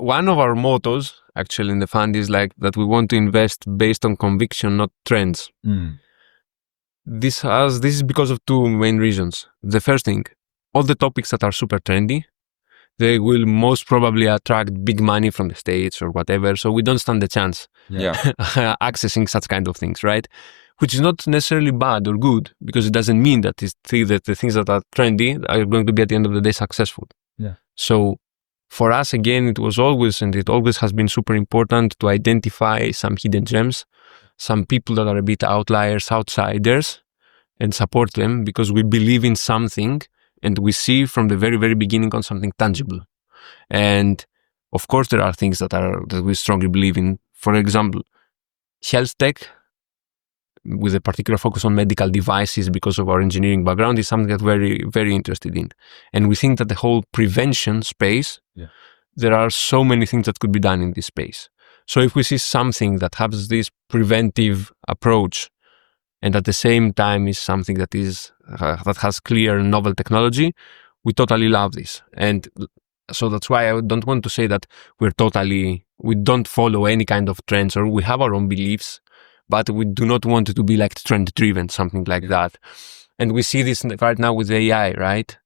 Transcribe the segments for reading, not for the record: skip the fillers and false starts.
one of our mottos actually in the fund is like that we want to invest based on conviction, not trends. This is because of two main reasons. The first thing, all the topics that are super trendy, they will most probably attract big money from the States or whatever. So we don't stand a chance accessing such kind of things, right? Which is not necessarily bad or good, because it doesn't mean that the things that are trendy are going to be at the end of the day successful. So for us, again, it was always, and it always has been super important to identify some hidden gems, some people that are a bit outliers, outsiders, and support them because we believe in something and we see from the very, very beginning on something tangible. And of course, there are things that we strongly believe in. For example, health tech, with a particular focus on medical devices because of our engineering background, is something that we're very, very interested in. And we think that the whole prevention space, there are so many things that could be done in this space. So if we see something that has this preventive approach and at the same time is something that has clear novel technology, we totally love this. And so that's why I don't want to say that we don't follow any kind of trends, or we have our own beliefs, but we do not want it to be like trend driven, something like that. And we see this right now with AI, right?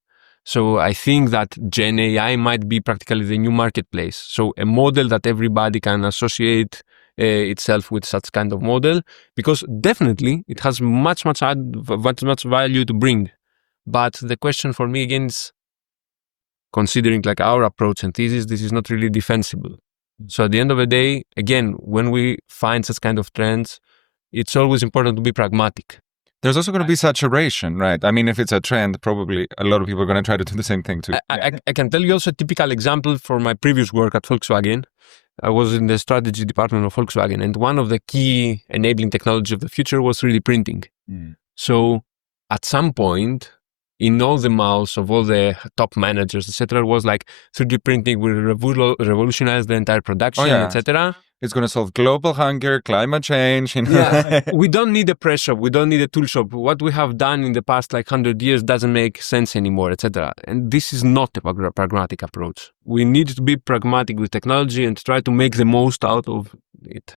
So I think that Gen AI might be practically the new marketplace. So a model that everybody can associate itself with such kind of model, because definitely it has much value to bring. But the question for me again is, considering like our approach and thesis, this is not really defensible. So at the end of the day, again, when we find such kind of trends, it's always important to be pragmatic. There's also going to be saturation, right? I mean, if it's a trend, probably a lot of people are going to try to do the same thing too. I can tell you also a typical example for my previous work at Volkswagen. I was in the strategy department of Volkswagen, and one of the key enabling technology of the future was 3D printing. So at some point, in all the mouths of all the top managers, etc., was like 3D printing will revolutionize the entire production, etc. It's going to solve global hunger, climate change. We don't need a press shop. We don't need a tool shop. What we have done in the past 100 years doesn't make sense anymore, etc. And this is not a pragmatic approach. We need to be pragmatic with technology and try to make the most out of it.